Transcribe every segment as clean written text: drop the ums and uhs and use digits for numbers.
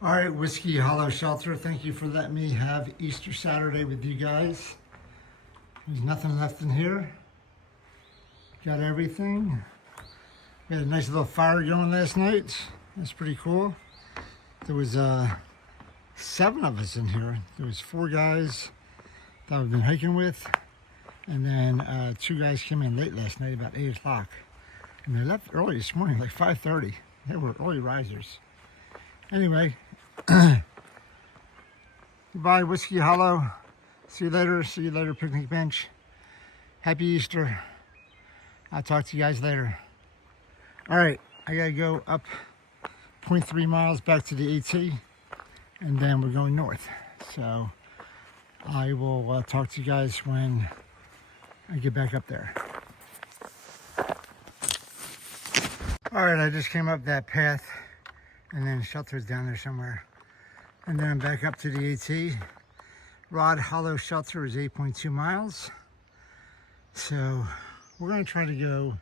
All right, Whiskey Hollow Shelter, thank you for letting me have Easter Saturday with you guys. There's nothing left in here. Got everything. We had a nice little fire going last night. That's pretty cool. There was 7 of us in here. There was 4 guys that we've been hiking with, and then 2 guys came in late last night, about 8 o'clock. And they left early this morning, like 5:30. They were early risers. Anyway, goodbye, Whiskey Hollow. See you later. See you later, picnic bench. Happy Easter. I'll talk to you guys later. All right, I gotta go up 0.3 miles back to the AT, and then we're going north. So I will talk to you guys when I get back up there. All right, I just came up that path, and then shelter's down there somewhere. And then I'm back up to the AT. Rod Hollow Shelter is 8.2 miles. So we're gonna try to go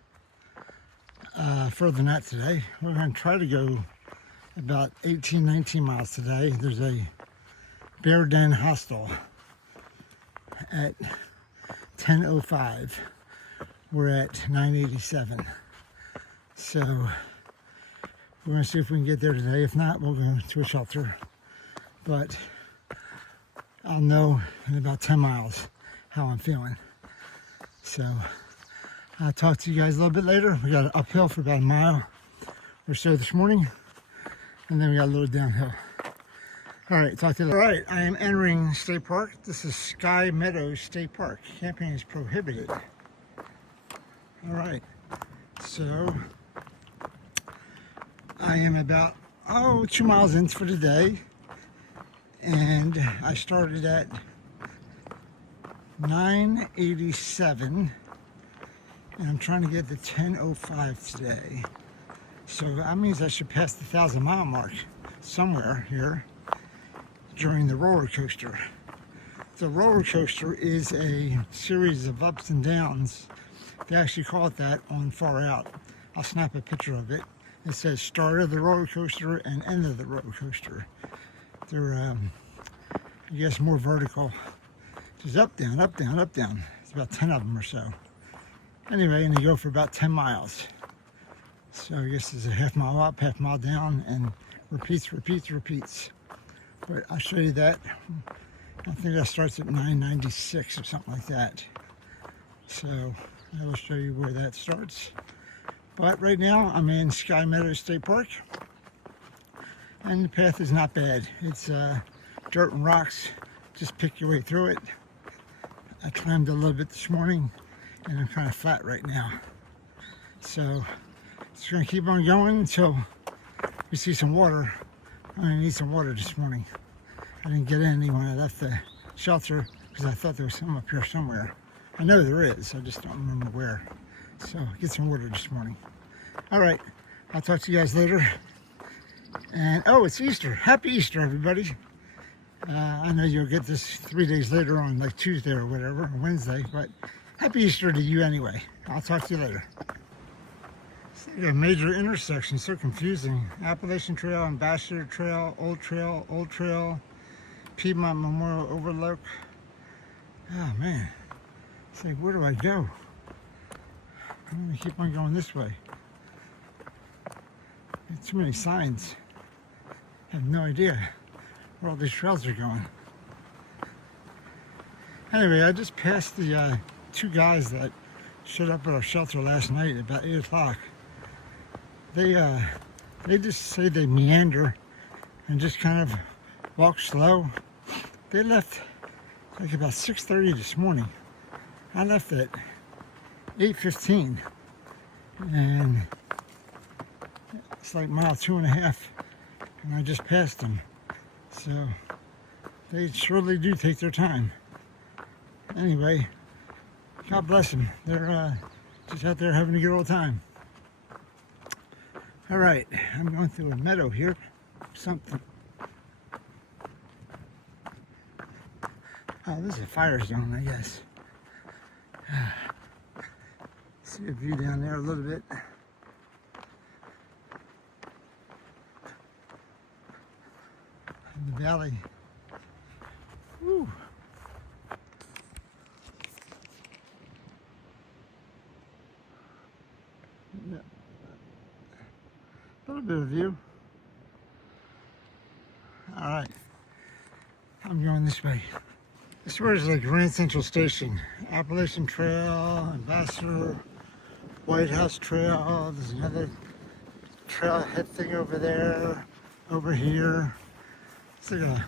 further than that today. We're gonna try to go about 18, 19 miles today. There's a Bears Den Hostel at 10:05. We're at 987. So we're gonna see if we can get there today. If not, we'll go to a shelter. But I'll know in about 10 miles how I'm feeling. So I'll talk to you guys a little bit later. We got an uphill for about a mile or so this morning, and then we got a little downhill. All right, talk to you later. All right, I am entering State Park. This is Sky Meadows State Park. Camping is prohibited. All right, so I am about 2 miles in for the day, and I started at 987, and I'm trying to get to 10:05 today. So that means I should pass the 1,000-mile mark somewhere here during the roller coaster. The roller coaster is a series of ups and downs. They actually call it that on Far Out. I'll snap a picture of it. It says start of the roller coaster and end of the roller coaster. They're, I guess, more vertical. Just up, down, up, down, up, down. It's about 10 of them or so. Anyway, and they go for about 10 miles. So I guess there's a half mile up, half mile down, and repeats, repeats, repeats. But I'll show you that. I think that starts at 996 or something like that. So I will show you where that starts. But right now I'm in Sky Meadows State Park, and the path is not bad. It's dirt and rocks. Just pick your way through it. I climbed a little bit this morning, and I'm kind of flat right now. So it's going to keep on going until we see some water. I'm going to need some water this morning. I didn't get any when I left the shelter because I thought there was some up here somewhere. I know there is, I just don't remember where. So get some water this morning. All right, I'll talk to you guys later. And oh, it's Easter. Happy Easter, everybody. I know you'll get this 3 days later on, like Tuesday or whatever, or Wednesday, but happy Easter to you anyway. I'll talk to you later. It's like a major intersection, so confusing. Appalachian Trail, Ambassador Trail, Old Trail, Piedmont Memorial Overlook. Oh man, it's like, where do I go? I'm gonna keep on going this way. There's too many signs. I have no idea where all these trails are going. Anyway, I just passed the 2 guys that showed up at our shelter last night at about 8 o'clock. They just say they meander and just kind of walk slow. They left like about 6:30 this morning. I left at 8:15, and it's like mile 2.5, and I just passed them. So they surely do take their time. Anyway, God bless them. They're just out there having a good old time. All right, I'm going through a meadow here. Something. Oh, this is a fire zone, I guess. See a view down there a little bit. valley. Woo. Yeah. A little bit of view. All right, I'm going this way. This is where it's like Grand Central Station, Appalachian Trail, Ambassador, White House Trail. There's another trailhead thing over there, over here. It's like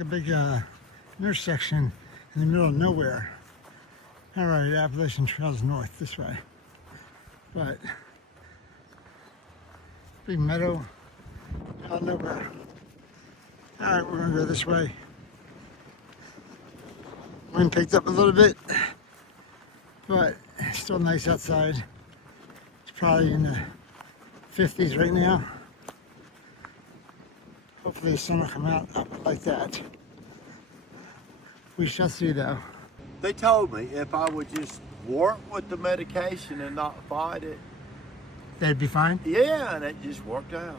a big intersection in the middle of nowhere. All right, Appalachian Trail's north this way, but big meadow out nowhere. All right, we're gonna go this way. Wind picked up a little bit, but it's still nice outside. It's probably in the 50s right now. Hopefully the sun will come out up like that. We shall see though. They told me if I would just work with the medication and not fight it, That'd be fine? yeah, and it just worked out.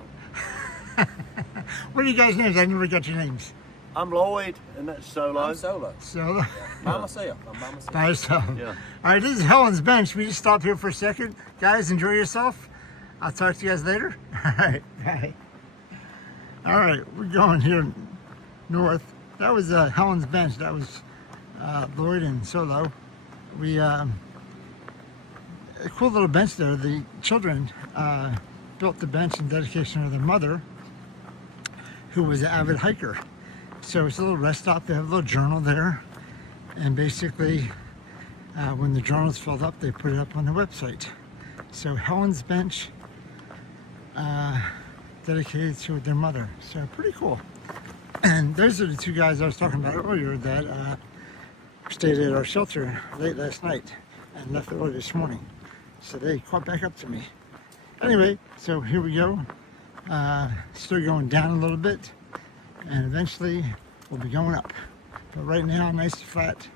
What are you guys' names? I never got your names. I'm Lloyd, and that's Solo. I'm solo. So, By myself. I'm by myself. by yourself. Yeah. All right, this is Helen's Bench. We just stopped here for a second. Guys, enjoy yourself. I'll talk to you guys later. All right, bye. All right, we're going here north. That was Helen's Bench. That was Lloyd and Solo. We, a cool little bench there. The children built the bench in dedication to their mother, who was an avid hiker. So it's a little rest stop. They have a little journal there. And basically, when the journal's filled up, they put it up on the website. So Helen's Bench, dedicated to their mother. So pretty cool. And those are the two guys I was talking about earlier that stayed at our shelter late last night and left early this morning. So they caught back up to me. Anyway, so here we go. Still going down a little bit, and eventually we'll be going up. But right now, nice and flat.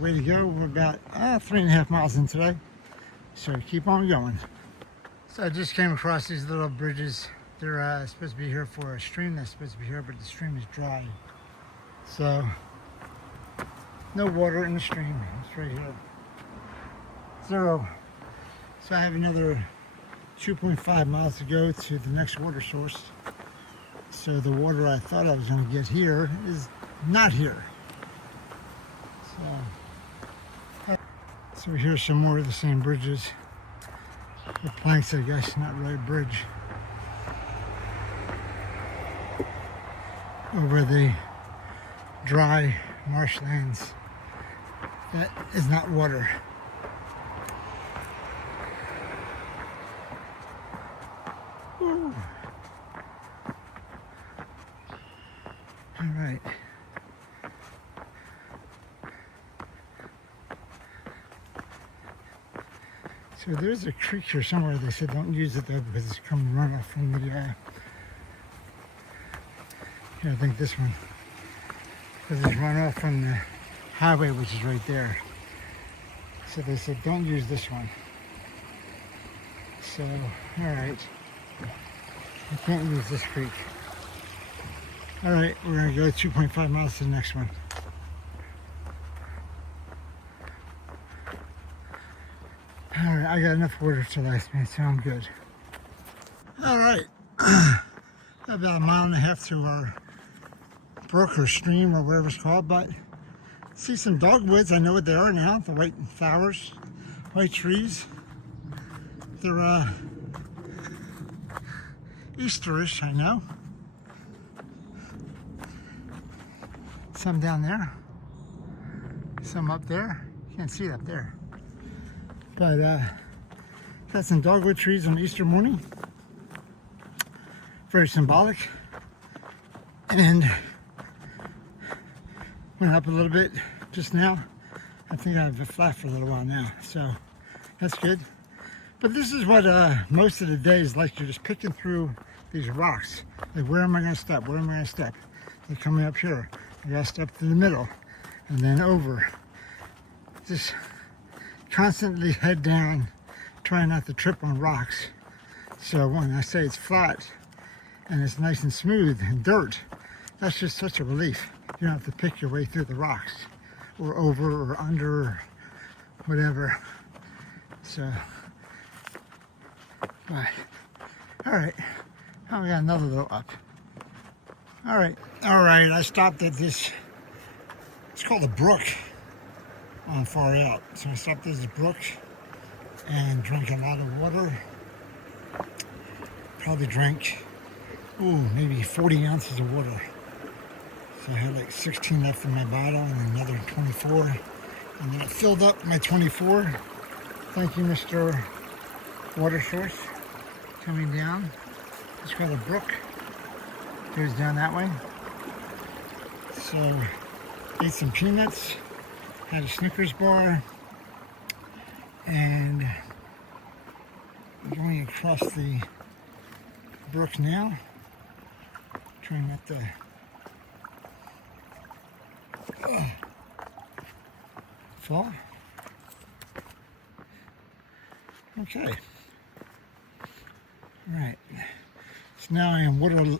Way to go. We're about 3.5 miles in today. So keep on going. So I just came across these little bridges. They're supposed to be here for a stream that's supposed to be here, but the stream is dry. So no water in the stream. It's right here. 0. So I have another 2.5 miles to go to the next water source. So the water I thought I was going to get here is not here. So here's some more of the same bridges. The planks, I guess, not really a bridge. Over the dry marshlands. That is not water. Woo. All right. So there's a creek here somewhere. They said don't use it though because it's coming runoff from the, here, I think this one. Because it's runoff from the highway, which is right there. So they said don't use this one. So, all right. I can't use this creek. All right, we're gonna go 2.5 miles to the next one. All right, I got enough water to last me, so I'm good. All right, about 1.5 miles to our brook or stream or whatever it's called, but see some dogwoods. I know what they are now, the white flowers, white trees. They're Easterish, I know. Some down there, some up there. Can't see it up there. But got some dogwood trees on Easter morning. Very symbolic. And went up a little bit just now. I think I have it flat for a little while now, so that's good. But this is what most of the day is like. You're just picking through these rocks. Like, where am I going to step? Where am I going to step? They're coming up here. I got to step to the middle and then over. Just constantly head down, trying not to trip on rocks. So when I say it's flat, and it's nice and smooth and dirt. That's just such a relief. You don't have to pick your way through the rocks or over or under or whatever. So, but, all right. Oh, we got another little up. All right, I stopped at this, it's called a brook on far out. So I stopped at this brook and drank a lot of water. Probably drank, maybe 40 ounces of water. So I had like 16 left in my bottle and another 24. And then I filled up my 24. Thank you, Mr. Water Source. Coming down. It's called a brook. Goes down that way. So, ate some peanuts, had a Snickers bar, and going across the brook now. Trying not to fall. Okay. All right. So now I am water-logged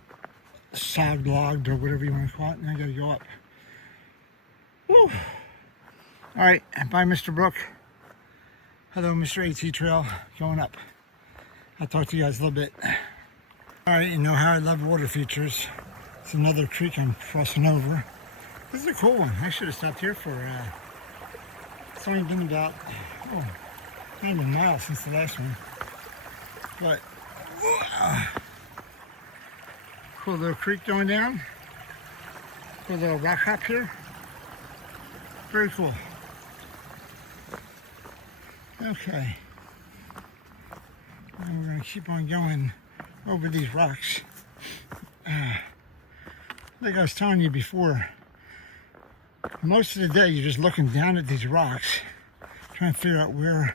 or whatever you want to call it, and I gotta go up. Woo! All right, bye, Mr. Brook. Hello, Mr. AT Trail, going up. I'll talk to you guys a little bit. All right, you know how I love water features. It's another creek I'm crossing over. This is a cool one. I should have stopped here for, it's only been about, not even a mile since the last one. But, cool little creek going down. Cool little rock hop here. Very cool. Okay. Now we're going to keep on going over these rocks. Like I was telling you before, most of the day you're just looking down at these rocks, trying to figure out where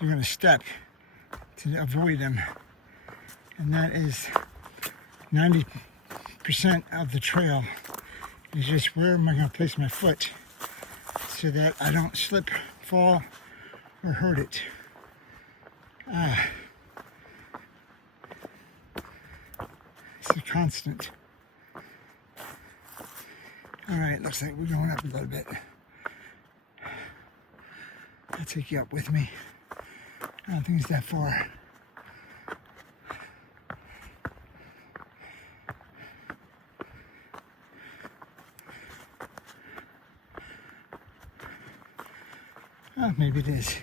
you're going to step to avoid them. And that is 90% of the trail is just where am I going to place my foot so that I don't slip, fall, or hurt it. It's a constant. All right, looks like we're going up a little bit. I'll take you up with me. I don't think it's that far. Oh, maybe it is.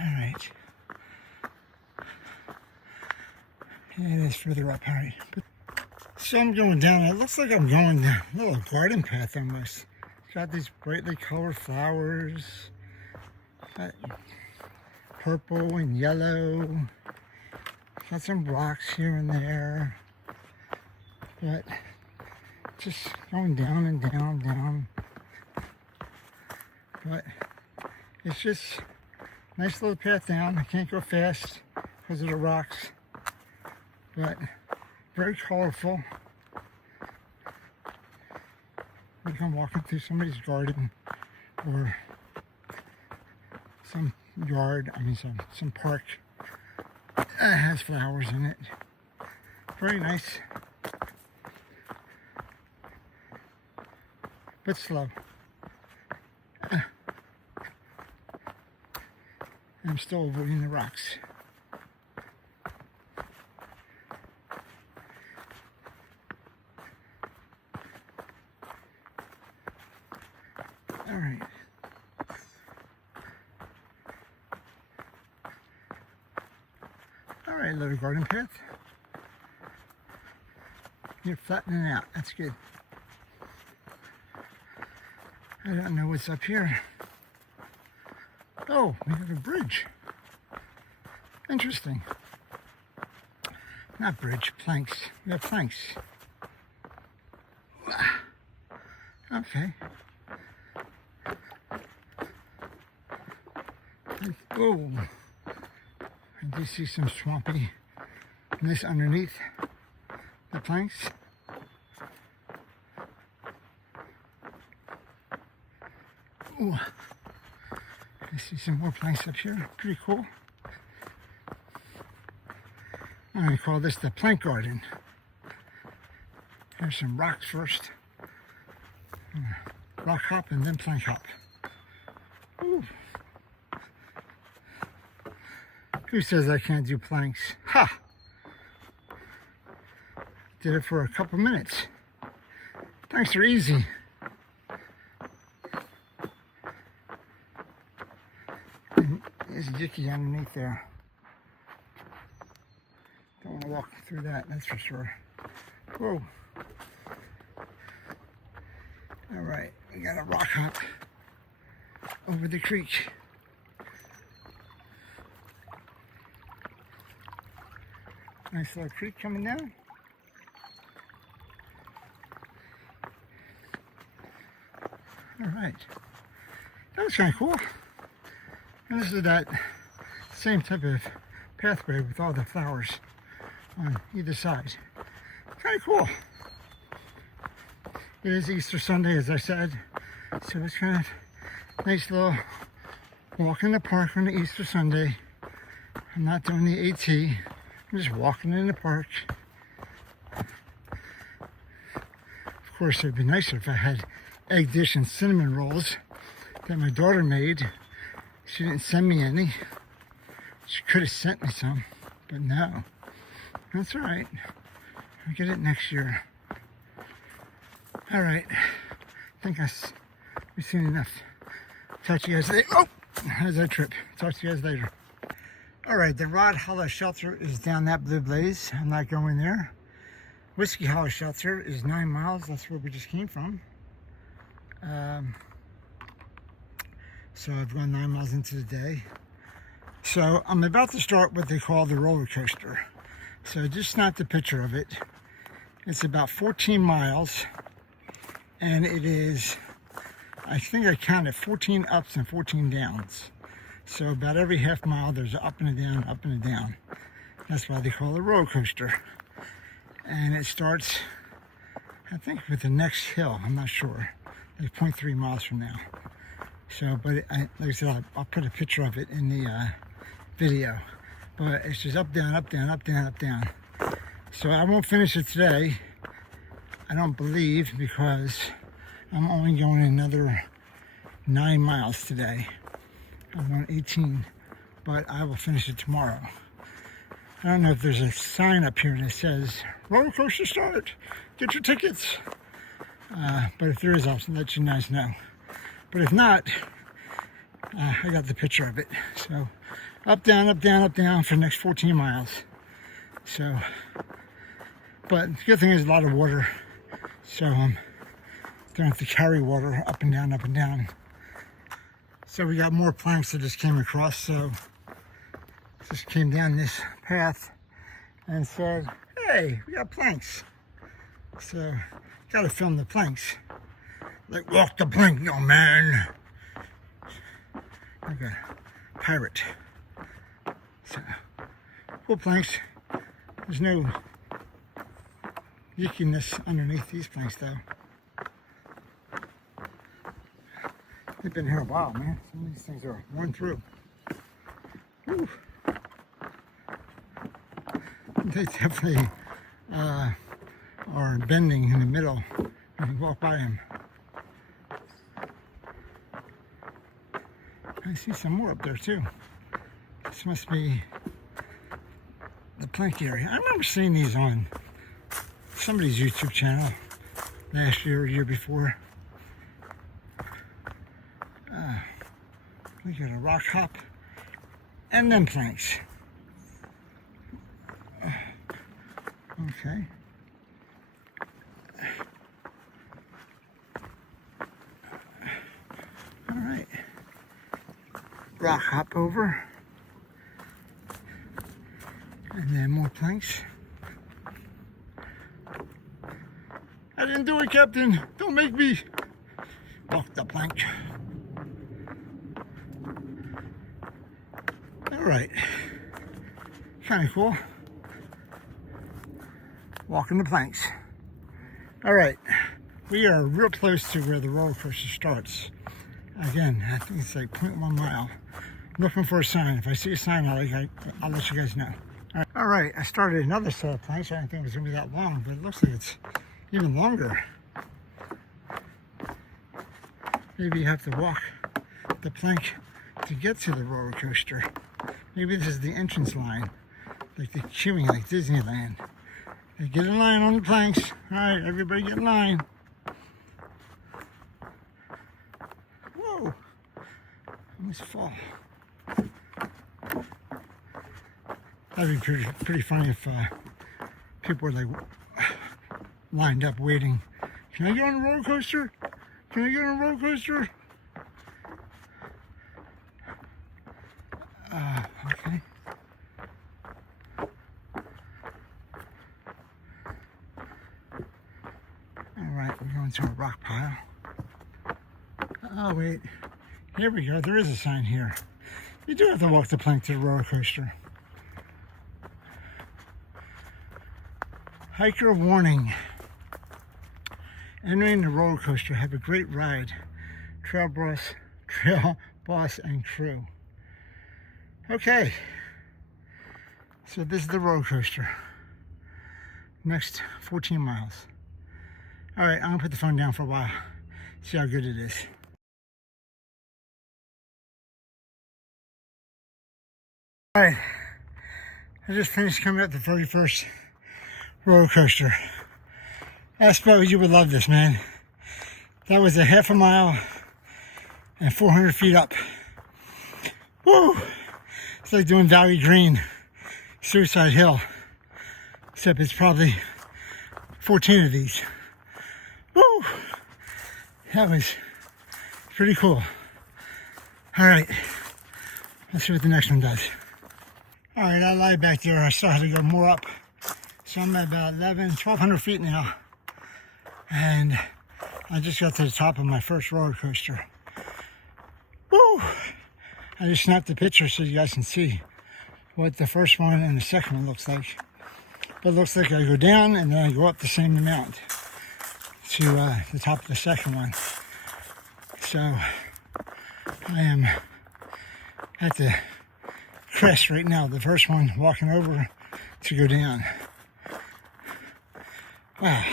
All right. Yeah, it is further up, all right. So I'm going down. It looks like I'm going down a little garden path almost. It's got these brightly colored flowers. Got purple and yellow. Got some rocks here and there. But just going down and down, down. But it's just a nice little path down. I can't go fast because of the rocks. But very colorful. Like I'm walking through somebody's garden or some yard, some park that has flowers in it. Very nice. But slow. I'm still avoiding the rocks. All right. All right, little garden path. You're flattening out. That's good. I don't know what's up here. Oh, we have a bridge. Interesting. Not bridge, planks. We have planks. Okay. Oh, I do see some swampiness underneath the planks. Ooh. I see some more planks up here. Pretty cool. I'm going to call this the plank garden. There's some rocks first. Rock hop and then plank hop. Ooh. Who says I can't do planks? Ha! Did it for a couple minutes. Planks are easy. And there's a jicky underneath there. Don't want to walk through that, that's for sure. Whoa. All right, we got a rock hop over the creek. Nice little creek coming down. All right, that was kind of cool. And this is that same type of pathway with all the flowers on either side. Kind of cool. It is Easter Sunday, as I said, so it's kind of nice little walk in the park on the Easter Sunday. I'm not doing the AT, I'm just walking in the park. Of course, it would be nicer if I had egg dish and cinnamon rolls that my daughter made. She didn't send me any. She could have sent me some, but no. That's all right. I'll get it next year. All right. I think we've seen enough. Talk to you guys later. Oh, as I trip. Talk to you guys later. All right, the Rod Hollow Shelter is down that blue blaze. I'm not going there. Whiskey Hollow Shelter is 9 miles. That's where we just came from. So I've gone 9 miles into the day. So I'm about to start what they call the roller coaster. So I just snapped a picture of it. It's about 14 miles. And it is, I think I counted 14 ups and 14 downs. So about every half mile there's an up and a down, up and a down. That's why they call it a roller coaster. And it starts, I think, with the next hill. I'm not sure. Like 0.3 miles from now. So, but like I said, I'll put a picture of it in the video. But it's just up, down, up, down, up, down, up, down. So I won't finish it today. I don't believe, because I'm only going another 9 miles today. I'm on 18, but I will finish it tomorrow. I don't know if there's a sign up here that says roller coaster start, get your tickets. But if there is, I'll let you guys know. But if not, I got the picture of it. So up, down, up, down, up, down for the next 14 miles. So, but the good thing is a lot of water. So don't have to carry water up and down, up and down. So we got more planks that just came across. So just came down this path and said, hey, we got planks. So gotta film the planks. Like, walk the plank, young man. Like a pirate. So, cool planks. There's no yickiness underneath these planks, though. They've been here a while, man. Some of these things are worn through. Whew. They definitely are bending in the middle when you walk by them. I see some more up there too. This must be the plank area. I remember seeing these on somebody's YouTube channel last year or year before. We got a rock hop and then planks. Okay. All right. Rock hop over. And then more planks. I didn't do it, Captain. Don't make me walk the plank. All right. Kind of cool. Walking the planks. All right. We are real close to where the roller coaster starts. Again, I think it's like 0.1 mile. I'm looking for a sign. If I see a sign, I'll let you guys know. All right, I started another set of planks. I didn't think it was gonna be that long, but it looks like it's even longer. Maybe you have to walk the plank to get to the roller coaster. Maybe this is the entrance line, like the queuing, like Disneyland. They get in line on the planks. All right, everybody get in line. Whoa, I almost fall. That'd be pretty funny if people were like lined up waiting. Can I get on a roller coaster? Can I get on a roller coaster? Okay. All right, we're going to a rock pile. Oh wait, here we go. There is a sign here. You do have to walk the plank to the roller coaster. Hiker warning. Entering the roller coaster, have a great ride. Trail boss and crew. Okay, so this is the roller coaster. Next 14 miles. All right, I'm gonna put the phone down for a while. See how good it is. All right, I just finished coming up the 31st roller coaster. I suppose you would love this, man. That was a half a mile and 400 feet up. Woo! It's like doing Valley Green, Suicide Hill, except it's probably 14 of these. Woo! That was pretty cool. All right, let's see what the next one does. All right, I lied back there. I still had to go more up. So I'm at about 1,200 feet now. And I just got to the top of my first roller coaster. Woo! I just snapped the picture so you guys can see what the first one and the second one looks like. It looks like I go down and then I go up the same amount to the top of the second one. So I am at the crest right now. The first one walking over to go down. Wow.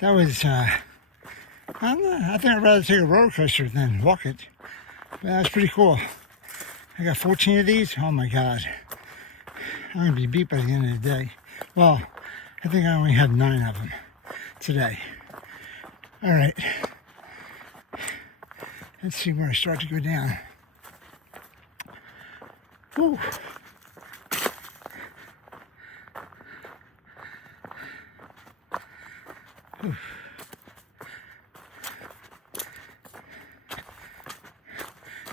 That was, I think I'd rather take a roller coaster than walk it. But that was pretty cool. I got 14 of these. Oh my God. I'm going to be beat by the end of the day. Well, I think I only had 9 of them today. All right. Let's see where I start to go down. Woo.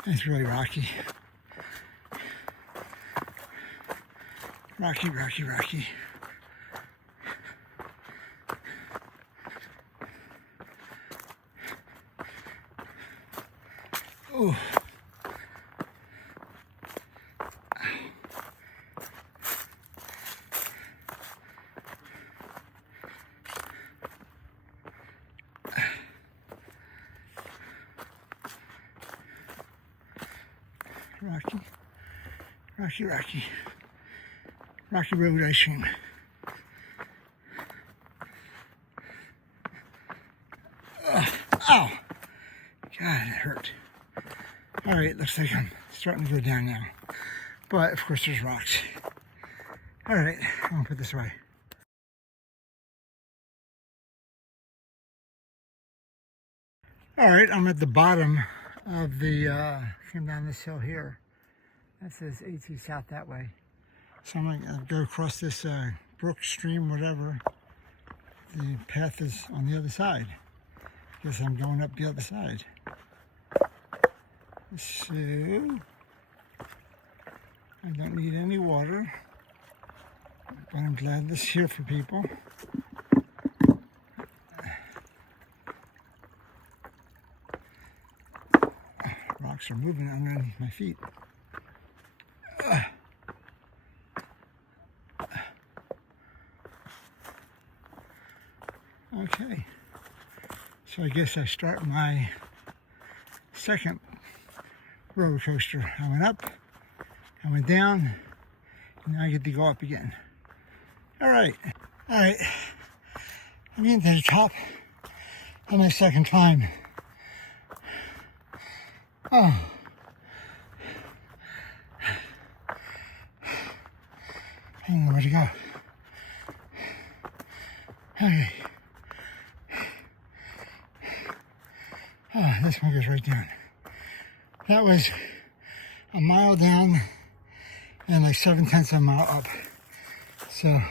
It's really rocky. Rocky, rocky, rocky. Ooh. Rocky, rocky, rocky. Rocky Road ice cream. Ow! God, it hurt. All right, looks like I'm starting to go down now. But, of course, there's rocks. All right, I'm gonna put this away. All right, I'm at the bottom of the, came down this hill here. That says AT South that way. So I'm gonna go across this brook, stream, whatever. The path is on the other side. Guess I'm going up the other side. So, I don't need any water, but I'm glad this is here for people. Rocks are moving underneath my feet. Okay, so I guess I start my second roller coaster. I went up, I went down, Now I get to go up again. All right. I'm getting to the top of my second climb. Oh. I don't know where to go. Okay. Oh, this one goes right down. That was a mile down and like 7/10 of a mile up. So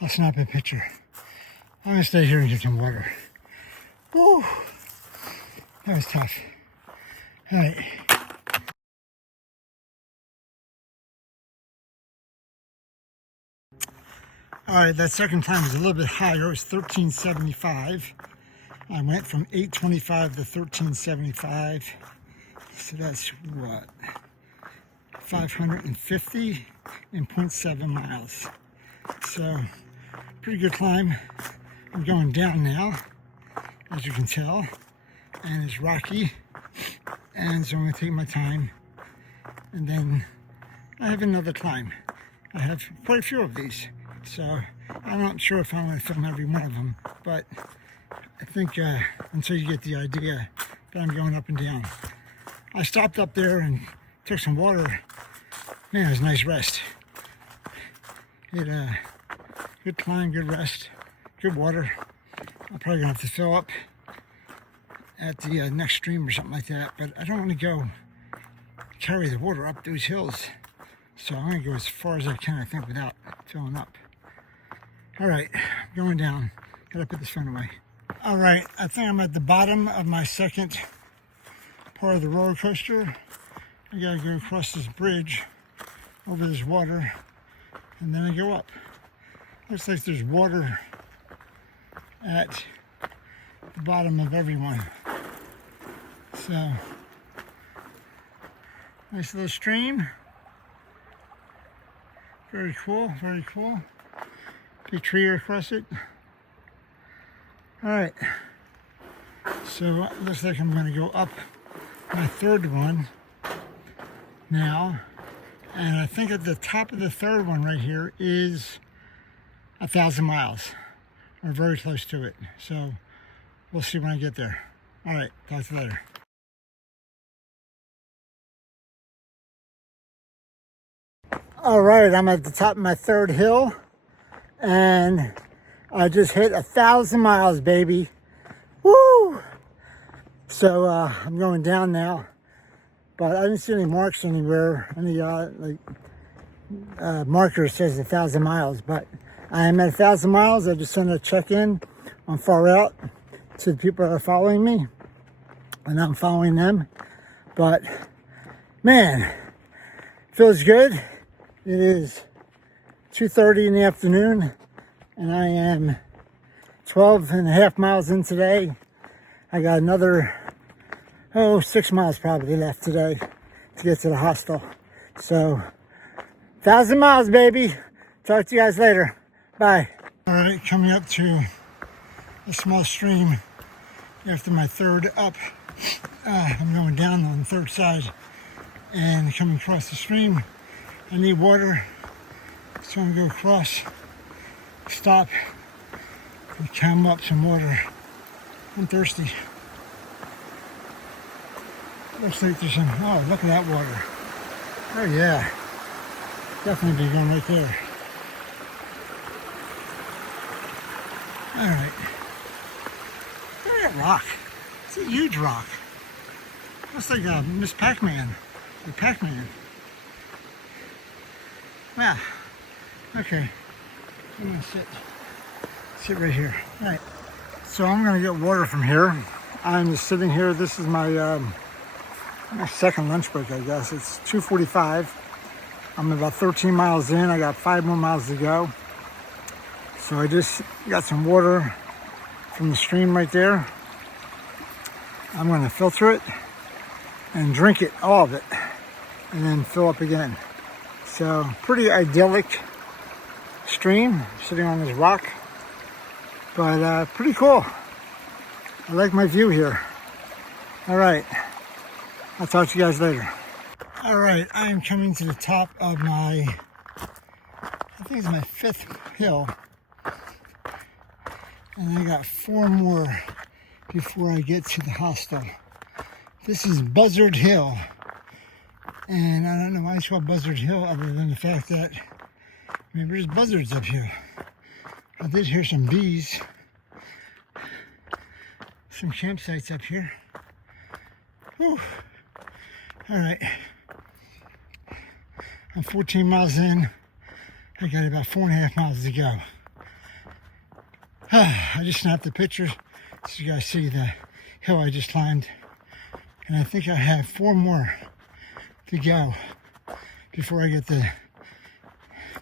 I'll snap a picture. I'm gonna stay here and get some water. Woo! That was tough. All right. All right, that second time was a little bit higher. It was 1375. I went from 825 to 1375. So that's what? 550 and 0.7 miles. So pretty good climb. I'm going down now, as you can tell, and it's rocky. And so I'm gonna take my time. And then I have another climb. I have quite a few of these. So I'm not sure if I'm going to film every one of them, but I think until you get the idea that I'm going up and down. I stopped up there and took some water. Man, it was a nice rest. Good climb, good rest, good water. I'm probably going to have to fill up at the next stream or something like that, but I don't want to go carry the water up those hills. So I'm going to go as far as I can, I think, without filling up. All right, going down. Gotta put this phone away. All right, I think I'm at the bottom of my second part of the roller coaster. I gotta go across this bridge over this water, and then I go up. Looks like there's water at the bottom of every one. So, nice little stream. Very cool, very cool. Big tree across it. All right, so it looks like I'm going to go up my third one now, and I think at the top of the third one right here is 1,000 miles, or very close to it. So we'll see when I get there. All right, talk to you later. All right, I'm at the top of my third hill, and I just hit 1,000 miles, baby. Woo! So I'm going down now, but I didn't see any marks anywhere. Any marker says 1,000 miles, but I am at 1,000 miles. I just sent a check-in on Far Out to the people that are following me, and I'm following them. But man, feels good. It is 2:30 in the afternoon, and I am 12 and a half miles in today. I got another, 6 miles probably left today to get to the hostel. So, 1,000 miles, baby. Talk to you guys later. Bye. All right, coming up to a small stream after my third up. I'm going down on the third side and coming across the stream. I need water, so I'm going to go across, stop, and come up some water. I'm thirsty. Looks like there's some, oh, look at that water. Oh yeah, definitely be going right there. All right. Look at that rock. It's a huge rock. Looks like Miss Pac-Man, or Pac-Man. Wow. Okay. I'm gonna sit right here. All right. So I'm gonna get water from here. I'm just sitting here. This is my second lunch break, I guess. It's 2:45. I'm about 13 miles in. I got 5 more miles to go. So I just got some water from the stream right there. I'm gonna filter it and drink it, all of it, and then fill up again. So pretty idyllic stream, sitting on this rock, but pretty cool. I like my view here. All right, I'll talk to you guys later. All right, I am coming to the top of my I think it's my 5th hill. And I got 4 more before I get to the hostel. This is Buzzard Hill. And I don't know why it's called Buzzard Hill other than the fact that maybe there's buzzards up here. I did hear some bees. Some campsites up here. Whew. All right. I'm 14 miles in. I got about 4.5 miles to go. I just snapped a picture so you guys see the hill I just climbed. And I think I have 4 more to go before I get to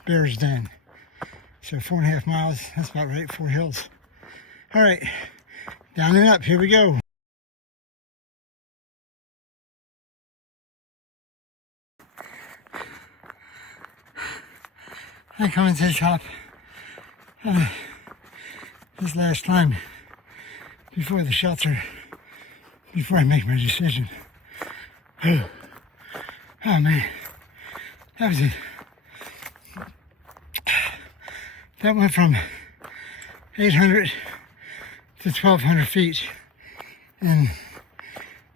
Bears Den. So 4.5 miles, that's about right, 4 hills. All right, down and up, here we go. I'm coming to the top this last climb before the shelter, before I make my decision. Oh man, that was it. That went from 800 to 1,200 feet in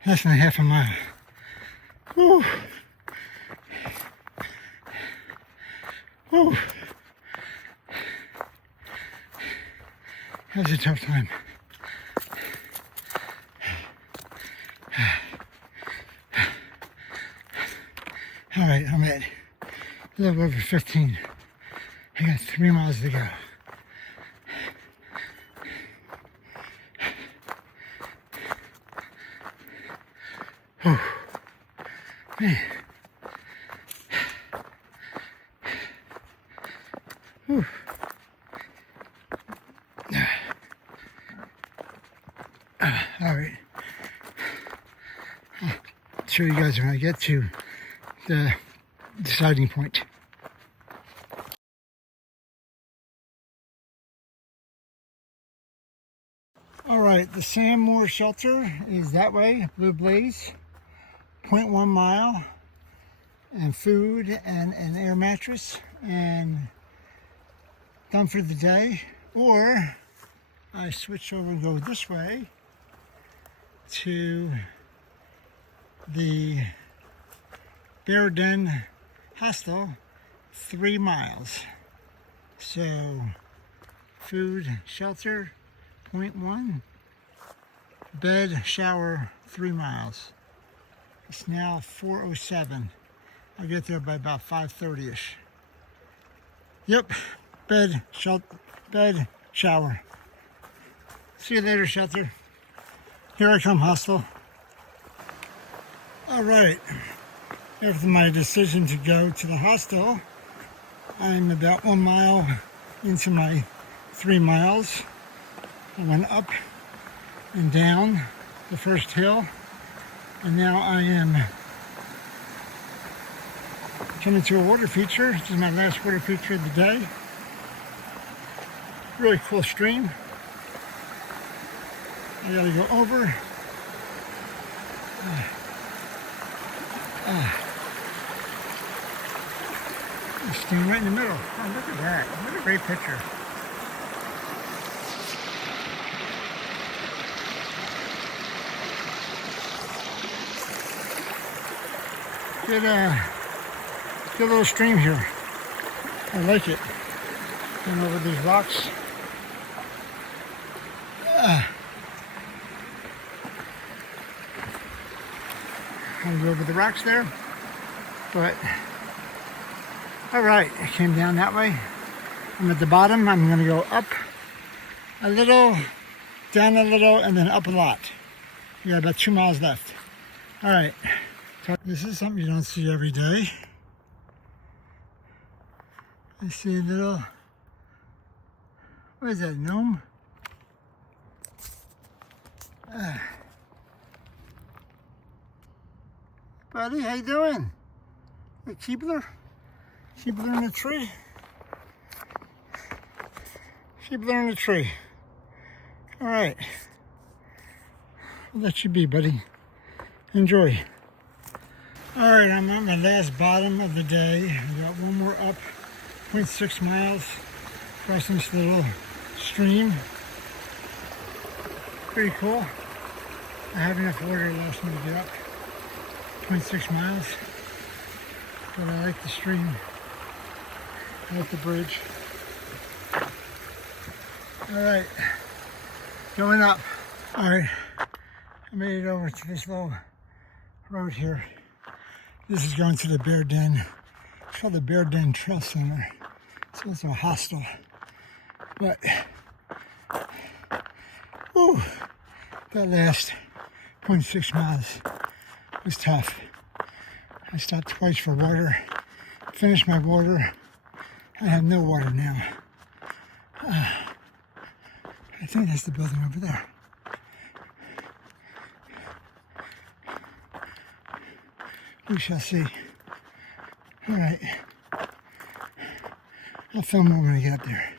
less than half a mile. Whew. Whew. That was a tough time. All right, I'm at a little over 15. I got 3 miles to go. Oh, man. Whew. All right. I'll show you guys when I get to the deciding point. All right, the Sam Moore shelter is that way, Blue Blaze, 0.1 mile, and food and an air mattress, and done for the day. Or I switch over and go this way to the Bears Den Hostel, 3 miles. So food, shelter, 0.1, bed, shower, 3 miles. It's now 4:07. I'll get there by about 5:30ish. Yep, bed, shower. See you later, shelter. Here I come, hostel. All right, after my decision to go to the hostel, I'm about 1 mile into my 3 miles. I went up and down the first hill, and now I am coming to a water feature. This is my last water feature of the day. Really cool stream. I gotta go over. Stream right in the middle. Oh, look at that. What a great picture. Good little stream here. I like it. Going over these rocks. I'll go over the rocks there. But, all right, I came down that way. I'm at the bottom. I'm going to go up a little, down a little, and then up a lot. We got about 2 miles left. All right. This is something you don't see every day. I see a little, what is that, gnome? Buddy, how you doing? Hey, Keebler? Keebler in the tree? Keebler in the tree. All right. I'll let you be, buddy. Enjoy. All right, I'm at my last bottom of the day. I got 1 more up 0.6 miles crossing this little stream. Pretty cool. I have enough water to last me to get up. 0.6 miles. But I like the stream. I like the bridge. Alright. Going up. Alright. I made it over to this little road here. This is going to the Bear Den. It's called the Bear Den Trail Center. So it's a hostel. But, whew, that last 0.6 miles was tough. I stopped twice for water, finished my water. I have no water now. I think that's the building over there. We shall see. All right. I'll film more when I get up there.